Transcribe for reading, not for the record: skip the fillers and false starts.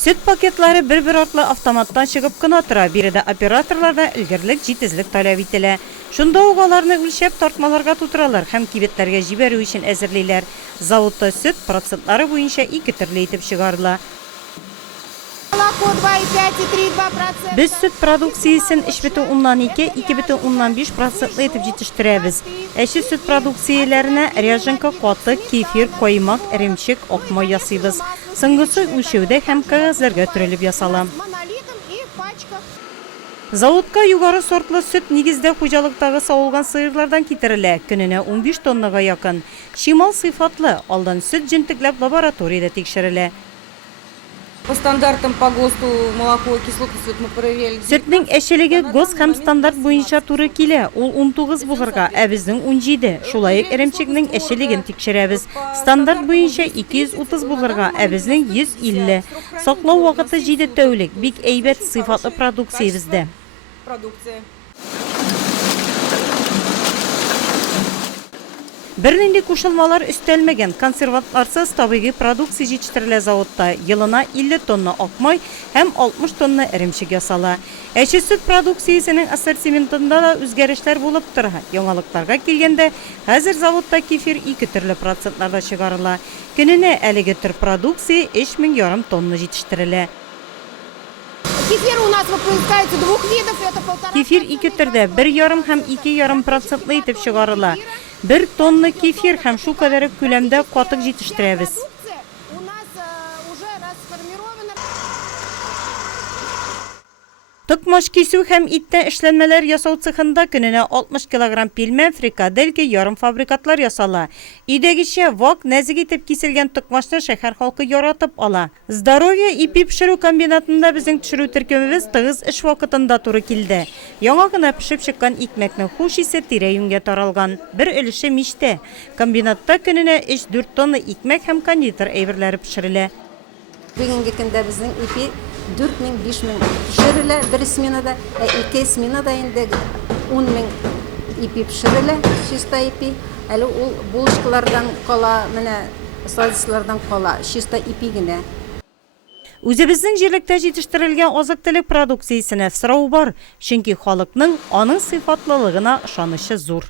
Süt paketlari bir artlı avtomattan çıkıp kına tura, biri de operatorlarda ilgirlik, jitizlik talep etile. Şunda oğalarını ülşep tartmalarga tuturalar, hem kibetlerge jiberu için ezirleyler. Zavutta süt prosentlari boyunca 2 türlü etip çıkarıla. Biz süt produksiyasını 3,2-2,5% etip yetiştiremiz. Eşi süt produksiyalarına rejinka, qatık, kefir, koymak, erimçik, okma yasıyız. Sıngısı ülşevde hem kağızlarga türülüp yasalam. Zavodka yugarı sortlu süt negizde xo'jalıktagı sağılgan sığırlardan kitirile, gününe 15 tonnaga yakın. Şimal sıfatlı, aldan süt jintiklep laboratoriyada tekshirile. По стандартам по ГОСТу молоко и кислотный süt мы проверили. Sütning eşeligi GOS hem standart boyunca turı kile, ol 19 bulurga, bizning 17. Şulayık erimçikning eşeligini tekshiramiz. Standart boyunca 230 bulurga, bizning 150. Saklov vaqti 7 tövlik, bik eybet sıfatlı produksiya bizde. Birnindi koşulmalar üstelmegen, konservantlarsız tabiiy produksiya yetiştirile zavodda yılına 50 tonna akmay hem 60 tonna erimçik yasala. Eşi süt produksiyasının assortimentında da özgerişler bulup tura. Yangalıklarga kelgende, hazır zavodda kefir 2 türlü prosentlarda çıkarıla. Gününe 50 tür produksiya 3,5 tonna yetiştirile. Кефир у нас выпускается двух видов, это 1,5. Kefir 2 türde 1,5 hem 2,5% etip çıkarıla. 1 tonna kefir hem şu kadar külemde qatık yetiştiremiz. У нас уже расформировано. Tıkmaş kesü hem itte işlenmeler yasav цехында gününe 60 kilogram pilme, frikadelki, yarım fabrikatlar yasala. İdegişe vak nezik etip kesilgen tıkmaşını şehir halkı yaratıp ala. Здоровье ipi pişiru kombinatında bizim pişiru türkümümüz tığız iş vakitında turu kildi. Yanağına pişip çıkan ekmekni hoş ise tireyünge taralgan. Bir ölüşü mişte. Kombinatta gününe 3-4 tonna ekmek hem konditer evirleri pişirile. Бүгінгі күнде біздің ипи 4,000-5,000 пішірілі, бір сменада, 2 сменада енді 10,000 ипи пішірілі, шиста ипи. Әлі ол булышқылардан қала, міне сладислардан қала, шиста ипи гіне. Үзебезнең җирлектә җитештерелгән азык-төлек продукциясенә сорау бар, чөнки халыкның аның сыйфатлылыгына ышанычы зур.